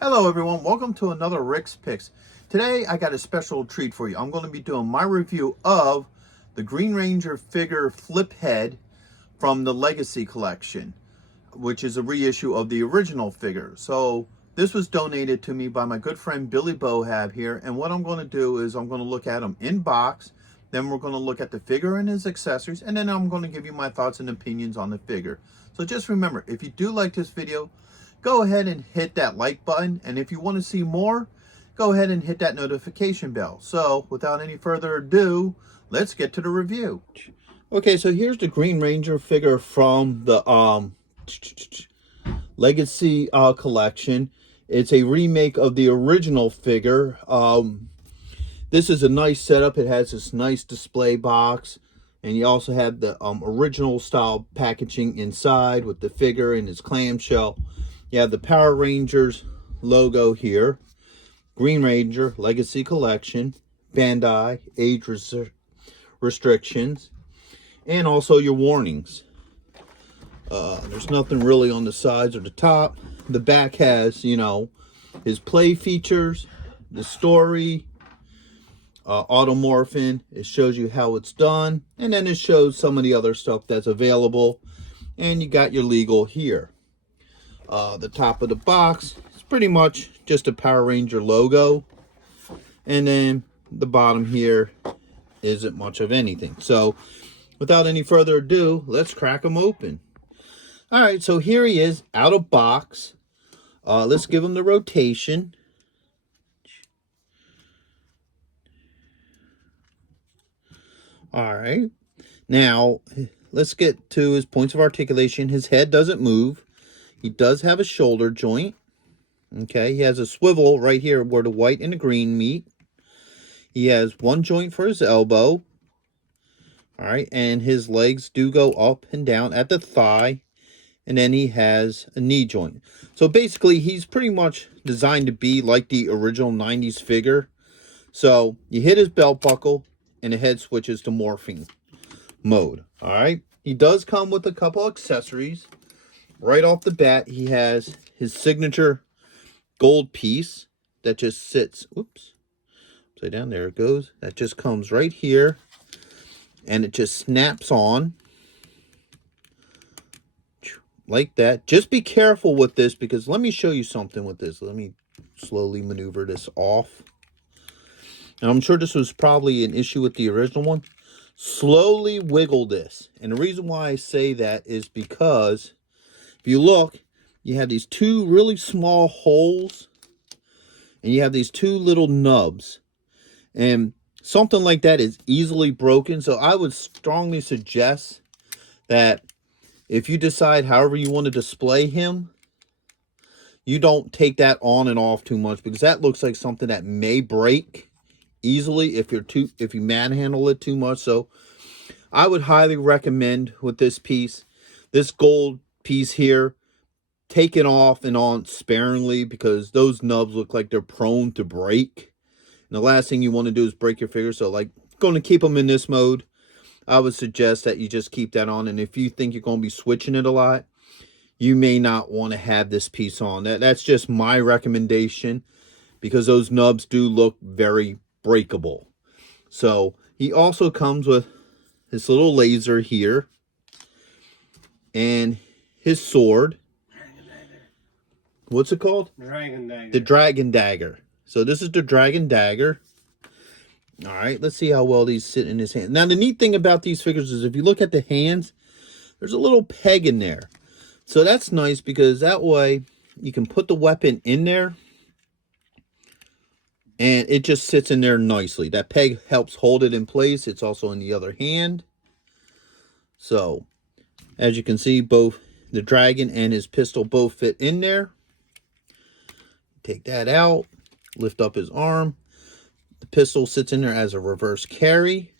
Hello everyone, welcome to another Rick's Picks. Today I got a special treat for you. I'm going to be doing my review of the Green Ranger figure flip head from the Legacy collection, which is a reissue of the original figure. So this was donated to me by my good friend Billy Bohab here, and what I'm going to do is I'm going to look at him in box, then we're going to look at the figure and his accessories, and then I'm going to give you my thoughts and opinions on the figure. So just remember, if you do like this video, go ahead and hit that like button, and if you want to see more, go ahead and hit that notification bell. So without any further ado, let's get to the review. Okay, so here's the Green Ranger figure from the Legacy collection. It's a remake of the original figure. This is a nice setup. It has this nice display box, and you also have the original style packaging inside with the figure and its clamshell. You have the Power Rangers logo here, Green Ranger Legacy Collection, Bandai, age restrictions, and also your warnings. There's nothing really on the sides or the top. The back has, his play features, the story, automorphin. It shows you how it's done, and then it shows some of the other stuff that's available, and you got your legal here. The top of the box is pretty much just a Power Ranger logo, and then the bottom here isn't much of anything. So without any further ado, let's crack them open. All right, so here he is out of box. Let's give him the rotation. All right, now let's get to his points of articulation. His head doesn't move. He does have a shoulder joint. Okay, he has a swivel right here where the white and the green meet. He has one joint for his elbow. All right, and his legs do go up and down at the thigh. And then he has a knee joint. So basically, he's pretty much designed to be like the original 90s figure. So you hit his belt buckle, and the head switches to morphing mode. All right, he does come with a couple accessories. Right off the bat, he has his signature gold piece that just sits, oops, upside down, there it goes. That just comes right here, and it just snaps on like that. Just be careful with this, because let me show you something with this. Let me slowly maneuver this off. And I'm sure this was probably an issue with the original one. Slowly wiggle this. And the reason why I say that is because if you look, you have these two really small holes, and you have these two little nubs. And something like that is easily broken. So I would strongly suggest that if you decide however you want to display him, you don't take that on and off too much, because that looks like something that may break easily if you manhandle it too much. So I would highly recommend with this piece, this gold piece here, take it off and on sparingly, because those nubs look like they're prone to break. And the last thing you want to do is break your figure. So like, going to keep them in this mode, I would suggest that you just keep that on. And if you think you're going to be switching it a lot, you may not want to have this piece on. That's just my recommendation, because those nubs do look very breakable. So he also comes with this little laser here, and his sword. What's it called? Dragon Dagger. The Dragon Dagger. So this is the Dragon Dagger. All right, let's see how well these sit in his hand. Now, the neat thing about these figures is if you look at the hands, there's a little peg in there. So that's nice, because that way you can put the weapon in there, and it just sits in there nicely. That peg helps hold it in place. It's also in the other hand. So, as you can see, both the dragon and his pistol both fit in there. Take that out, lift up his arm. The pistol sits in there as a reverse carry,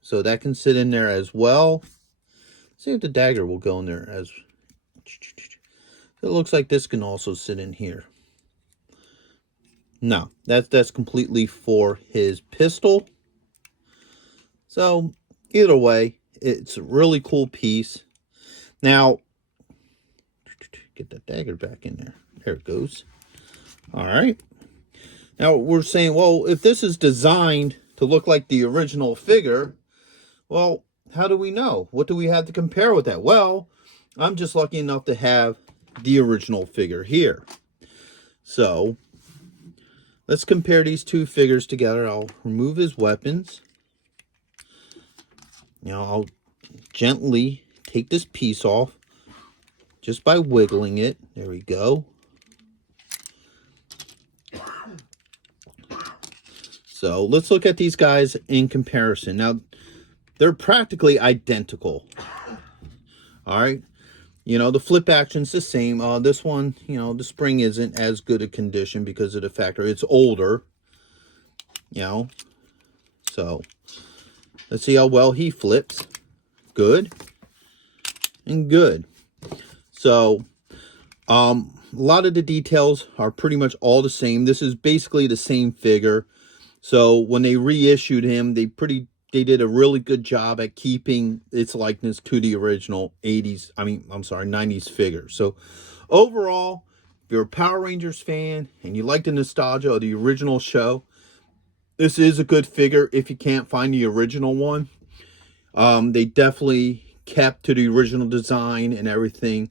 so that can sit in there as well. See if the dagger will go in there as... It looks like this can also sit in here. No, that's completely for his pistol. So either way, it's a really cool piece. Now, get that dagger back in there. There it goes. All right. Now we're saying, well, if this is designed to look like the original figure, well, how do we know? What do we have to compare with that? Well, I'm just lucky enough to have the original figure here. So let's compare these two figures together. I'll remove his weapons. Now I'll gently take this piece off just by wiggling it. There we go. So let's look at these guys in comparison. Now, they're practically identical. All right. You know, the flip action's the same. This one, you know, the spring isn't as good a condition because of the factor it's older. You know. So, let's see how well he flips. Good. And good. So, a lot of the details are pretty much all the same. This is basically the same figure. So when they reissued him, they did a really good job at keeping its likeness to the original 90s figure. So overall, if you're a Power Rangers fan and you like the nostalgia of the original show, this is a good figure if you can't find the original one. They definitely kept to the original design and everything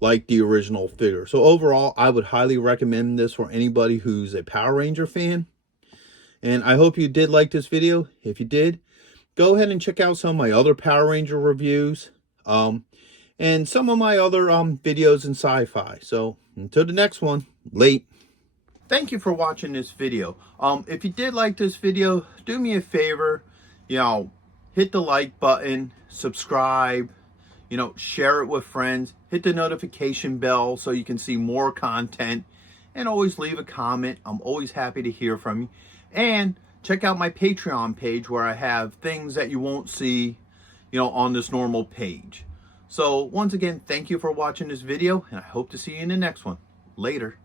like the original figure. So overall, I would highly recommend this for anybody who's a Power Ranger fan. And I hope you did like this video. If you did, go ahead and check out some of my other Power Ranger reviews. And some of my other videos in sci-fi. So until the next one, late. Thank you for watching this video. If you did like this video, do me a favor, hit the like button, subscribe, share it with friends, hit the notification bell so you can see more content, and always leave a comment. I'm always happy to hear from you. And check out my Patreon page where I have things that you won't see, on this normal page. So once again, thank you for watching this video, and I hope to see you in the next one. Later.